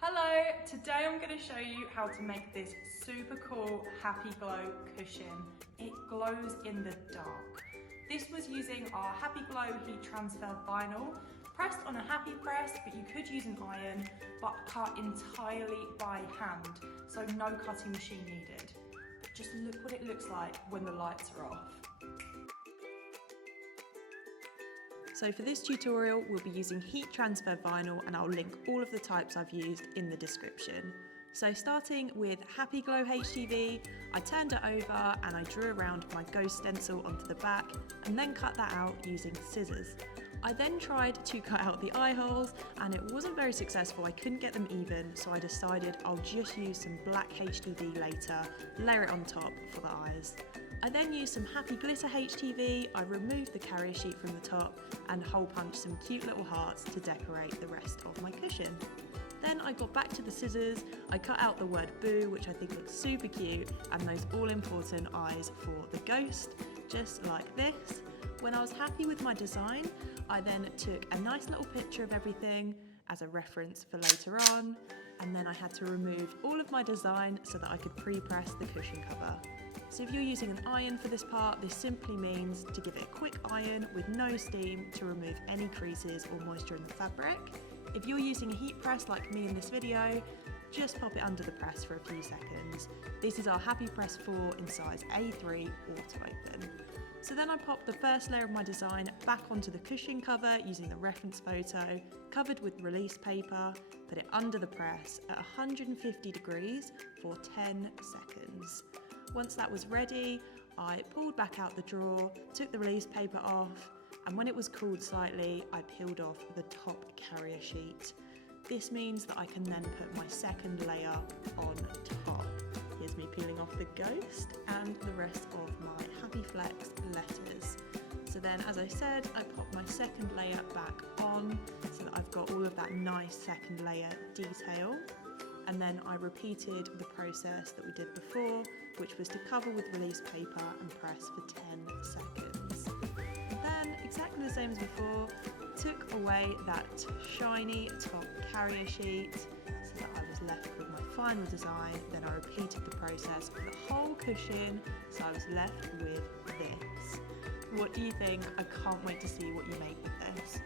Hello, today I'm going to show you how to make this super cool HappyGlow cushion. It glows in the dark. This was using our HappyGlow heat transfer vinyl, pressed on a HappyPress, but you could use an iron, but cut entirely by hand, so no cutting machine needed. Just look what it looks like when the lights are off. So for this tutorial, we'll be using heat transfer vinyl, and I'll link all of the types I've used in the description. So starting with HappyGlow HTV, I turned it over and I drew around my ghost stencil onto the back and then cut that out using scissors. I then tried to cut out the eye holes and it wasn't very successful. I couldn't get them even, so I decided I'll just use some black HTV later, layer it on top for the eyes. I then used some HappyGlitter HTV, I removed the carrier sheet from the top and hole punched some cute little hearts to decorate the rest of my cushion. Then I got back to the scissors, I cut out the word BOOOO, which I think looks super cute, and those all important eyes for the ghost, just like this. When I was happy with my design, I then took a nice little picture of everything as a reference for later on, and then I had to remove all of my design so that I could pre-press the cushion cover. So if you're using an iron for this part, this simply means to give it a quick iron with no steam to remove any creases or moisture in the fabric. If you're using a heat press like me in this video, just pop it under the press for a few seconds. This is our HappyPress 4 in size A3 auto open. So then I popped the first layer of my design back onto the cushion cover using the reference photo, covered with release paper, put it under the press at 150 degrees for 10 seconds. Once that was ready, I pulled back out the drawer, took the release paper off, and when it was cooled slightly, I peeled off the top carrier sheet. This means that I can then put my second layer on top. Here's me peeling off the ghost and the rest of my HappyFlex letters. So then, as I said, I popped my second layer back on so that I've got all of that nice second layer detail. And then I repeated the process that we did before, which was to cover with release paper and press for 10 seconds. And then, exactly the same as before, took away that shiny top carrier sheet so that I was left with my final design. Then I repeated the process for the whole cushion, so I was left with this. What do you think? I can't wait to see what you make with this.